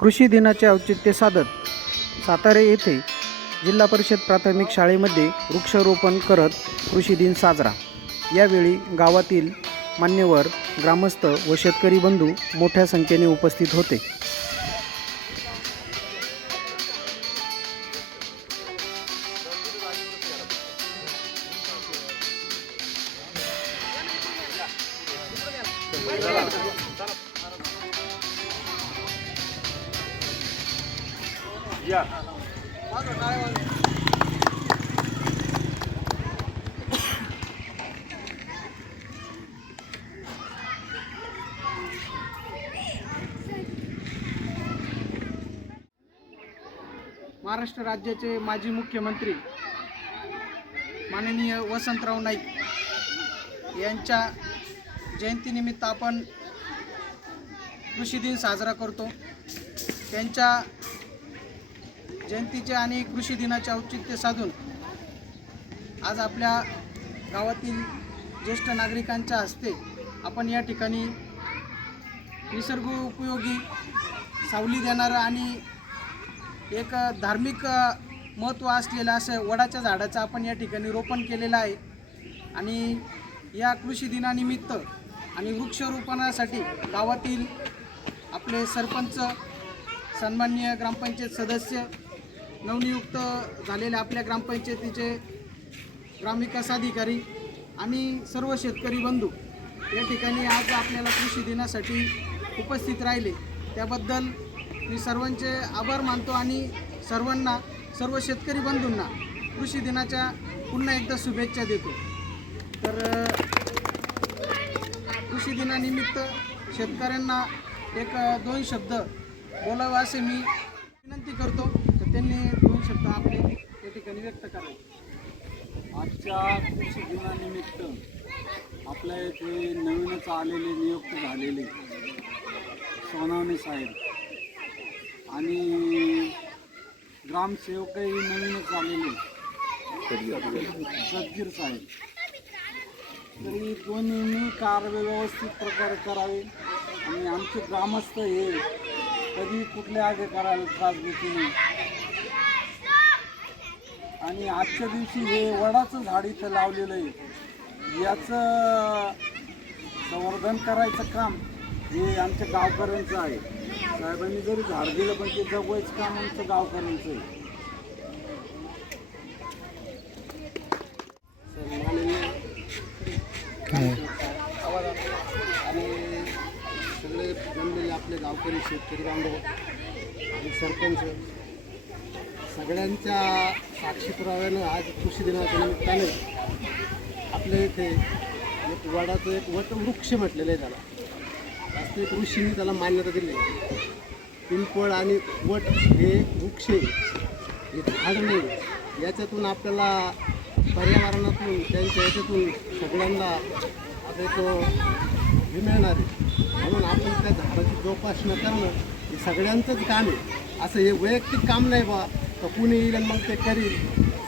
कृषी दिनाचे औचित्य साधत सातारे येथे जिल्हा परिषद प्राथमिक शाळेमध्ये वृक्षारोपण करत कृषी दिन साजरा. यावेळी गावातील मान्यवर ग्रामस्थ व शेतकरी बंधू मोठ्या संख्येने उपस्थित होते. महाराष्ट्र राज्याचे माजी मुख्यमंत्री माननीय वसंतराव नाईक यांच्या जयंतीनिमित्त आपण कृषी दिन साजरा करतो. त्यांच्या जयंतीचे आणि कृषी दिनाचे औचित्य साधून आज आपल्या गावातील ज्येष्ठ नागरिकांच्या हस्ते आपण या ठिकाणी निसर्ग उपयोगी सावली देणारं आणि एक धार्मिक महत्त्व असलेलं असं वडाच्या झाडाचं आपण या ठिकाणी रोपण केलेलं आहे. आणि या कृषी दिनानिमित्त आणि वृक्षारोपणासाठी गावातील आपले सरपंच सन्मान्य ग्रामपंचायत सदस्य नवनियुक्त झालेले आपल्या ग्रामपंचायतीचे ग्रामविकास अधिकारी आणि सर्व शेतकरी बंधू या ठिकाणी आज आपल्याला कृषी दिनासाठी उपस्थित राहिले. त्याबद्दल मी सर्वांचे आभार मानतो आणि सर्वांना सर्व शेतकरी बंधूंना कृषी दिनाच्या पुन्हा एकदा शुभेच्छा देतो. तर कृषी दिनानिमित्त शेतकऱ्यांना एक दोन शब्द बोलावं असे मी विनंती करतो. त्यांनी दोन शब्द आपले त्या ठिकाणी व्यक्त करावे. आजच्या कृषी दिनानिमित्त आपल्या इथे नवीनच आलेले नियुक्त झालेले सोनावणे साहेब आणि ग्रामसेवकही नवीनच आलेले सदगीर साहेब. तरी दोन्ही कारवाई व्यवस्थित प्रकारे करावी आणि आमचे ग्रामस्थ हे कधी कुठल्या आगे करायला त्रास देते नाही. आणि आजच्या दिवशी हे वडाचं झाड इथं लावलेलं आहे. याचं संवर्धन करायचं काम हे आमच्या गावकऱ्यांचं आहे. साहेबांनी जरी झाड दिलं पण ते जगवायचं काम आमचं गावकऱ्यांचं आहे. आणि सगळे जमलेले आपले गावकरी शेतकरी बांधव आणि सरपंच सगळ्यांच्या साक्षीपुराव्यानं आज कृषी दिनाच्या निमित्ताने आपल्या इथे एक वडाचं एक वटवृक्ष म्हटलेलं आहे त्याला. वास्तविक ऋषींनी त्याला मान्यता दिली. आहे. पिंपळ आणि वट हे वृक्ष हे झाड नाही. याच्यातून आपल्याला पर्यावरणातून त्यांच्या याच्यातून सगळ्यांना आता एक हे मिळणार आहे. म्हणून आपण त्या झाडाची जोपासना करणं हे सगळ्यांचंच काम आहे. असं हे वैयक्तिक काम नाही बा. तर कुणी येईल आणि मग ते करील.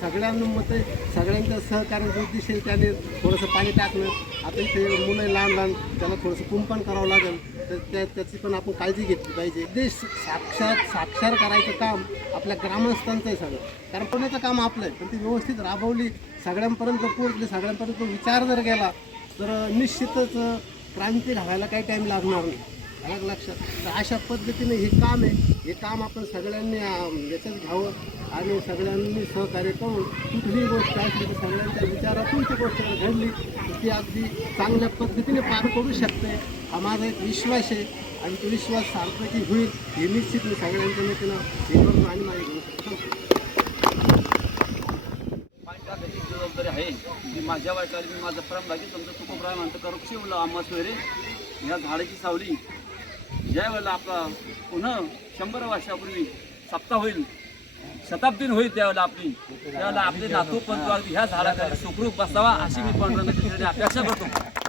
सगळ्यांना मग ते सगळ्यांच्या सहकार्याच्या उद्देशाने त्याने थोडंसं पाणी टाकणं आता इथे मुलं लहान लहान त्याला थोडंसं कुंपण करावं लागेल. तर त्या त्याची पण आपण काळजी घेतली पाहिजे. देश साक्षात साक्षर करायचं काम आपल्या ग्रामस्थांचं आहे सगळं. कारण कोणाचं काम आपलं आहे. पण ती व्यवस्थित राबवली. सगळ्यांपर्यंत पोहोचली. सगळ्यांपर्यंत विचार जर गेला तर निश्चितच क्रांती घालायला काही टाईम लागणार नाही. आलं लक्षात. तर अशा पद्धतीने हे काम आहे. हे काम आपण सगळ्यांनी याच्यात घ्यावं आणि सगळ्यांनी सहकार्य करून कुठलीही गोष्ट असली तर सगळ्यांच्या विचारातून ती गोष्ट घडली ती अगदी चांगल्या पद्धतीने पार करू शकते. हा माझा एक विश्वास आहे आणि तो विश्वास सार्थकी होईल हे निश्चित मी सगळ्यांच्या वतीनं हे करून आणि माझी गोष्ट सांगतो जबाबदारी आहे की माझ्या वाटल्याला मी माझं प्राण लागेल तुमचं तुकोप्राण म्हणतो करू शिवलं आम्हा सोयरे. ह्या झाडाची सावली ज्यावेळेला आपला पुन्हा शंभर वर्षापूर्वी सप्ताह होईल शताब्दी होईल त्यावेळेला आपली त्यावेळेला आपले नातू पण ह्या झाडाखाली सुखरूप बसावा अशी मी पण अपेक्षा करतो.